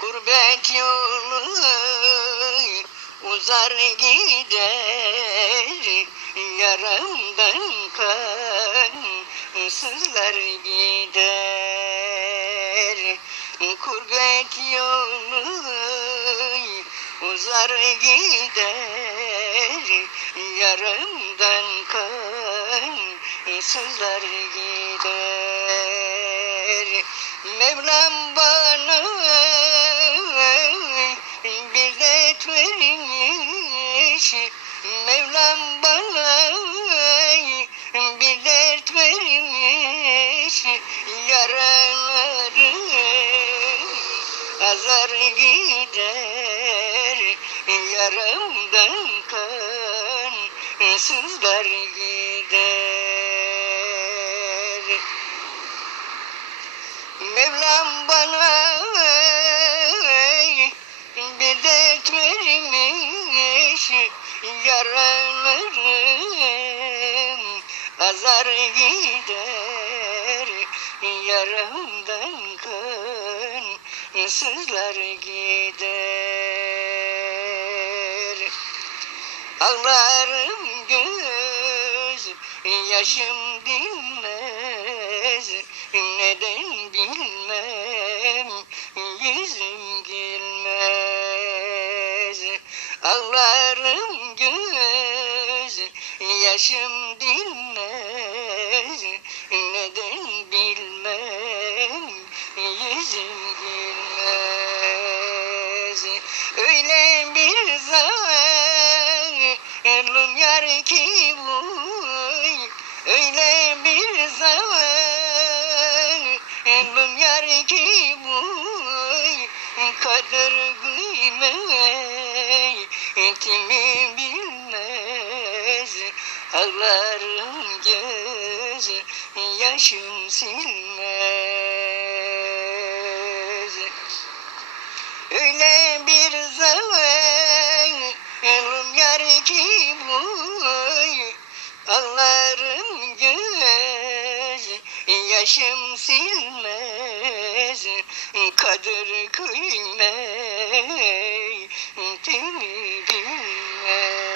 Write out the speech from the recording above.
Gurbet yolu uzar gider Yaramdan kan sızlar gider. Gurbet yolu uzar gider Yaramdan kan sızlar gider. Mevlam bana vermiş Mevlam bana bir dert vermiş Yaralarım azar gider Yaramdan kan sızlar gider. Mevlam bana Yaralarım azar gider Yaramdan kan sızlar gider. Ağlarım göz yaşım dinmez Neden bilmem yüzüm gülmez Ağlarım göz yaşım dinmez. Neden bilmem yüzüm gülmez. Öyle bir zalim yar ki bu Öyle bir zalim yar ki bu Kader kıymetimi bilmez Ağlarım göz yaşım silmez Öyle bir zalim yar ki bu Ağlarım göz yaşım silmez Kadir kıymetimi bilmez